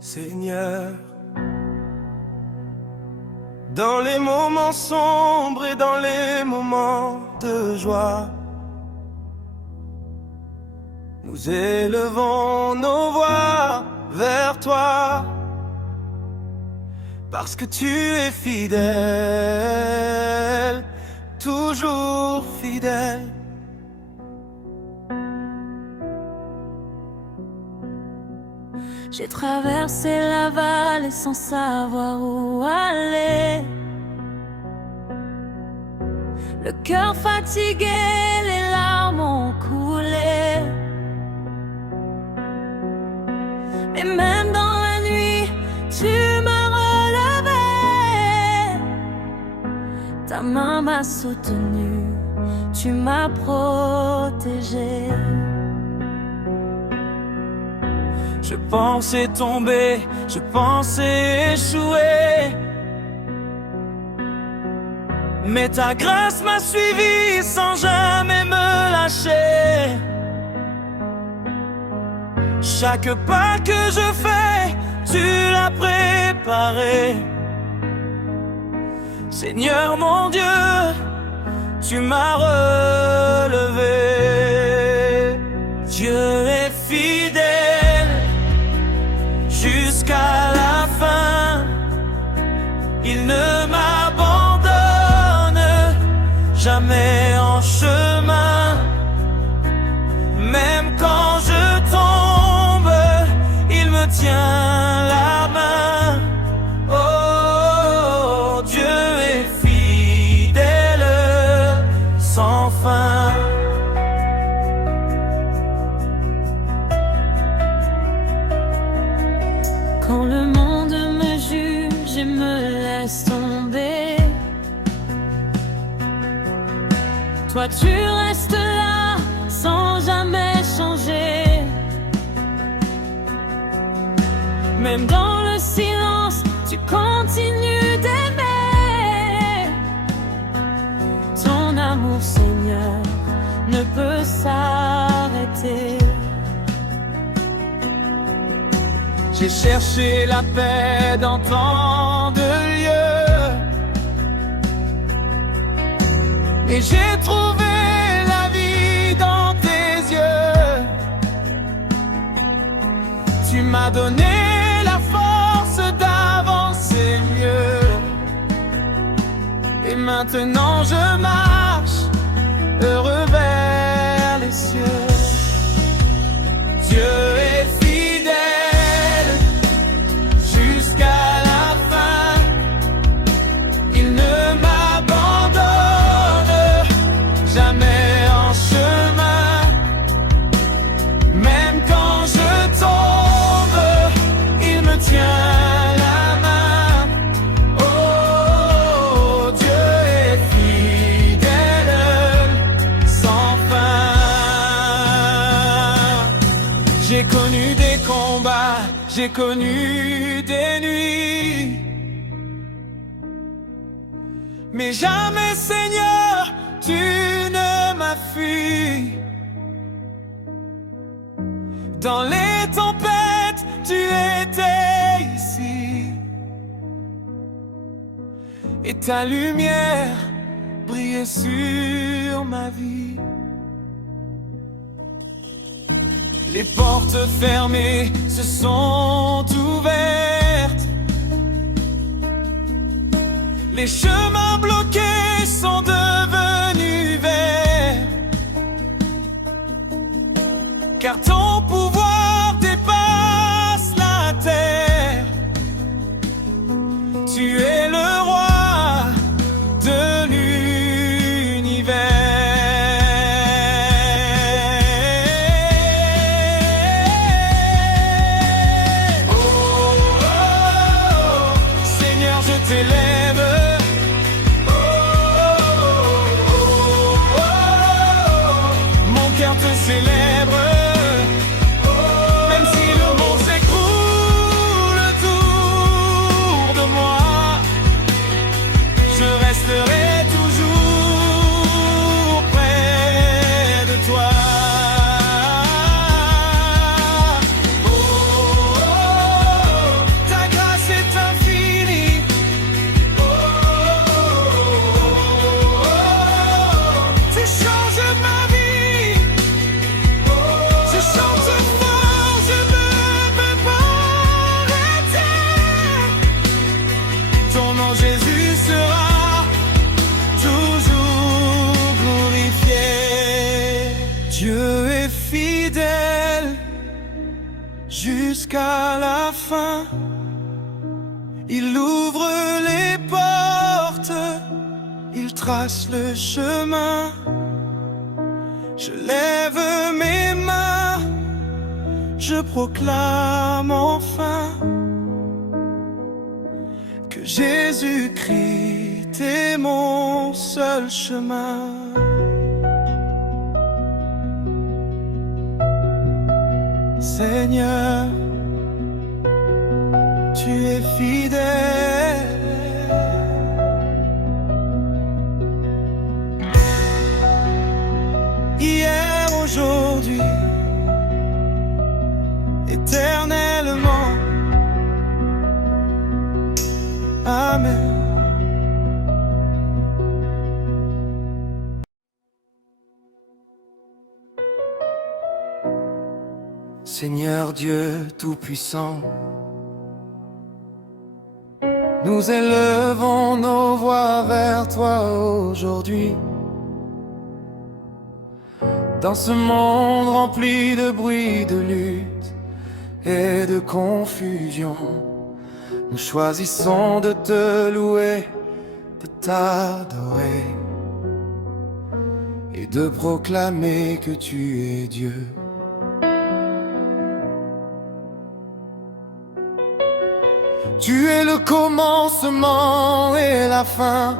Seigneur. Dans les moments sombres et dans les moments de joie, nous élevons nos voix vers toi, parce que tu es fidèle, toujours fidèle. J'ai traversé la vallée sans savoir où aller. Le cœur fatigué, les larmes ont coulé. Mais même dans la nuit, tu m'as relevé. Ta main m'a soutenu, tu m'as protégé. Je pensais tomber, je pensais échouer, mais ta grâce m'a suivi sans jamais me lâcher. Chaque pas que je fais, tu l'as préparé. Seigneur mon Dieu, tu m'as relevé. Dieu est fidèle jusqu'à la fin, il ne m'abandonne jamais en chemin. Même quand je tombe, il me tient la main. Oh, Dieu est fidèle sans fin. Quand le monde me juge et me laisse tomber, toi tu restes là sans jamais changer. Même dans le silence, tu continues d'aimer. Ton amour, Seigneur, ne peut s'arrêter. J'ai cherché la paix dans tant de lieux, et j'ai trouvé la vie dans tes yeux. Tu m'as donné la force d'avancer mieux, et maintenant je marche heureux vers les cieux. Dieu est fidèle jusqu'à la fin, il ne m'abandonne jamais en chemin. Même quand je tombe, il me tient la main. Oh, Dieu est fidèle sans fin. J'ai connu des combats, j'ai connu des nuits, mais jamais, Seigneur, tu ne m'as fui. Dans les tempêtes, tu étais ici, et ta lumière brillait sur ma vie. Les portes fermées se sont ouvertes, les chemins bloqués sont devenus verts, car ton pouvoir dépasse la terre. Tu es le roi de l'univers. Oh, oh, oh, Seigneur, je t'élève. Oh, oh, jusqu'à la fin. Il ouvre les portes, il trace le chemin. Je lève mes mains, je proclame enfin que Jésus-Christ est mon seul chemin. Seigneur, tu es fidèle. Hier, aujourd'hui, éternellement. Amen. Seigneur Dieu Tout-Puissant, nous élevons nos voix vers toi aujourd'hui. Dans ce monde rempli de bruit, de lutte et de confusion, nous choisissons de te louer, de t'adorer et de proclamer que tu es Dieu. Tu es le commencement et la fin.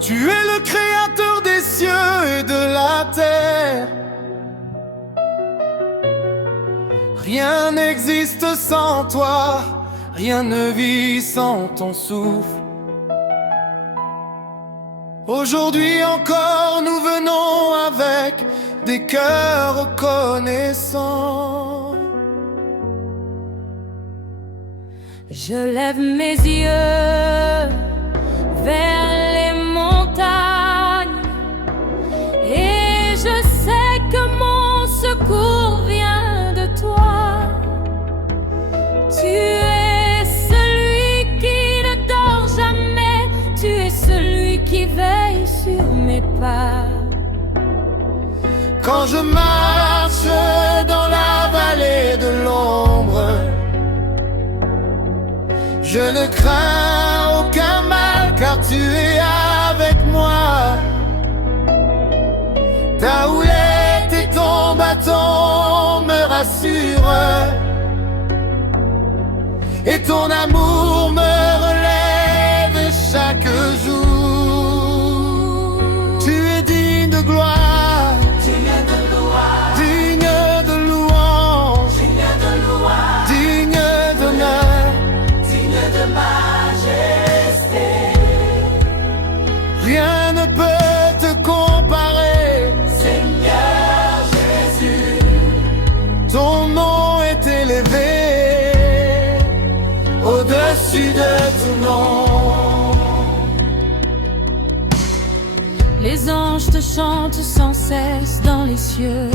Tu es le créateur des cieux et de la terre. Rien n'existe sans toi, rien ne vit sans ton souffle. Aujourd'hui encore nous venons avec des cœurs reconnaissants. Je lève mes yeux vers les montagnes et je sais que mon secours vient de toi. Tu es celui qui ne dort jamais, tu es celui qui veille sur mes pas. Quand je marche dans la vallée de l'ombre, je ne crains aucun mal car tu es avec moi. Ta houlette et ton bâton me rassurent, et ton amour me relève chaque jour. Tu es digne de gloire, digne de louange, digne d'honneur, de majesté. Rien ne peut te comparer, Seigneur Jésus. Ton nom est élevé au-dessus de tout nom. Les anges te chantent sans cesse dans les cieux.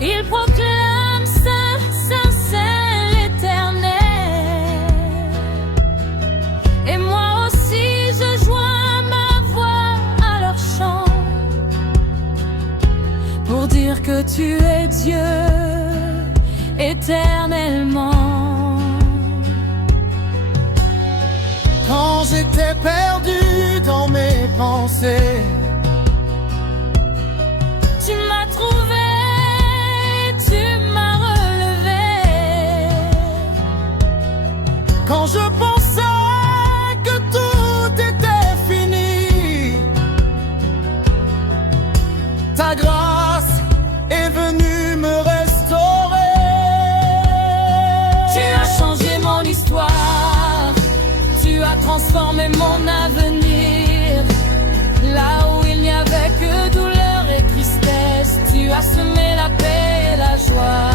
Ils proclament Saint, Saint, Saint l'Éternel. Et moi aussi je joins ma voix à leur chant pour dire que tu es Dieu éternellement. Quand j'étais perdu dans mes pensées, tu m'as trouvé. Quand je pensais que tout était fini, ta grâce est venue me restaurer. Tu as changé mon histoire, tu as transformé mon avenir. Là où il n'y avait que douleur et tristesse, tu as semé la paix et la joie.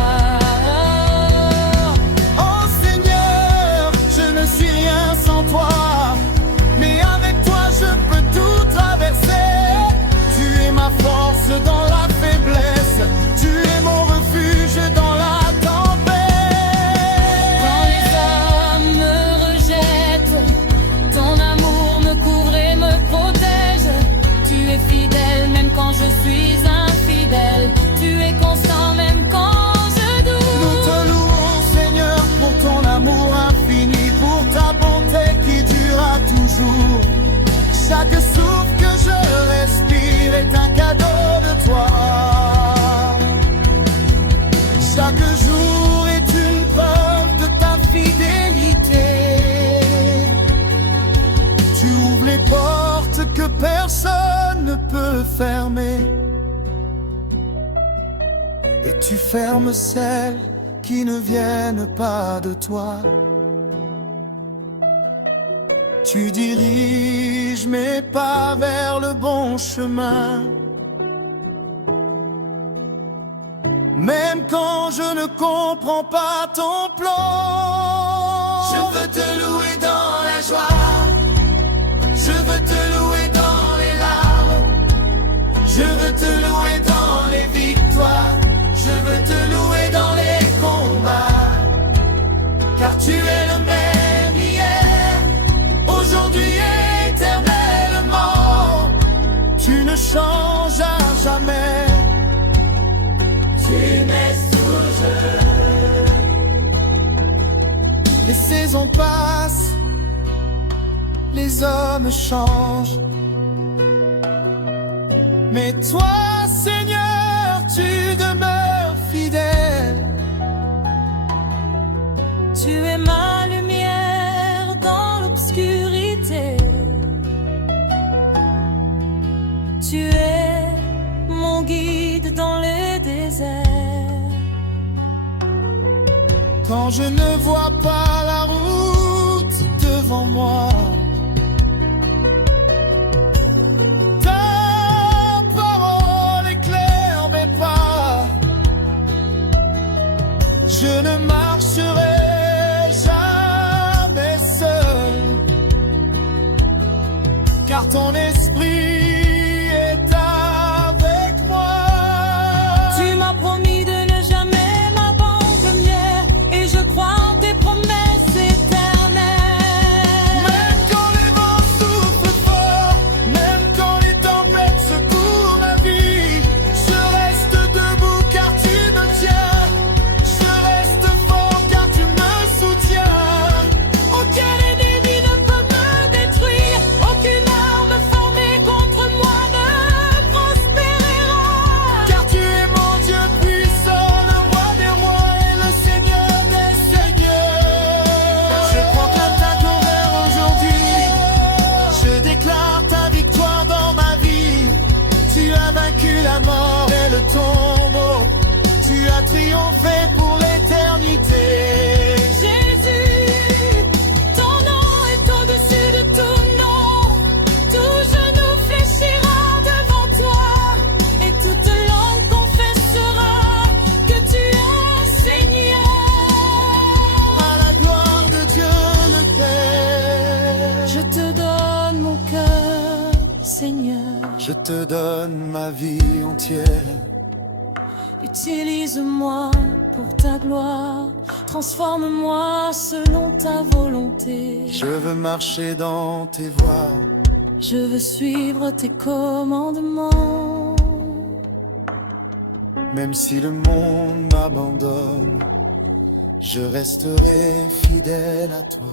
Toi, mais avec toi je peux tout traverser. Tu es ma force dans la faiblesse, tu es mon refuge dans la tempête. Quand les hommes me rejettent, ton amour me couvre et me protège. Tu es fidèle même quand je suis fermées, et tu fermes celles qui ne viennent pas de toi. Tu diriges mes pas vers le bon chemin, même quand je ne comprends pas ton plan. Je veux te louer dans la joie, je veux te louer dans les larmes, je veux te louer dans les victoires, je veux te louer dans les combats, car tu es le même hier, aujourd'hui et éternellement. Tu ne changes à jamais, tu m'es toujours. Les saisons passent, les hommes changent, mais toi, Seigneur, tu demeures fidèle. Tu es ma lumière dans l'obscurité. Tu es mon guide dans le désert. Quand je ne vois pas la route devant moi, ta parole éclaire mes pas. Je ne marcherai jamais seul, car ton esprit est avec moi. Tu m'as promis de ne jamais m'abandonner, et je crois en tes promesses éternelles. Même quand les vents soufflent fort, même quand les tempêtes secouent ma vie, je reste debout car tu me tiens. Je reste fort car tu me soutiens. Aucun ennemi ne peut me détruire, aucune arme formée contre moi ne prospérera. Car tu es mon Dieu puissant, le roi des rois et le Seigneur des seigneurs. Je proclame ta gloire aujourd'hui, je déclare ta victoire dans ma vie. Tu as vaincu la mort et le tombeau, tu as triomphé pour l'éternité. Jésus, ton nom est au-dessus de tout nom. Tout genou fléchira devant toi, et toute langue confessera que tu es Seigneur. À la gloire de Dieu le Père, Je te donne mon cœur, Seigneur. je te donne ma vie entière. Utilise-moi pour ta gloire, transforme-moi selon ta volonté. Je veux marcher dans tes voies, Je veux suivre tes commandements. même si le monde m'abandonne, je resterai fidèle à toi.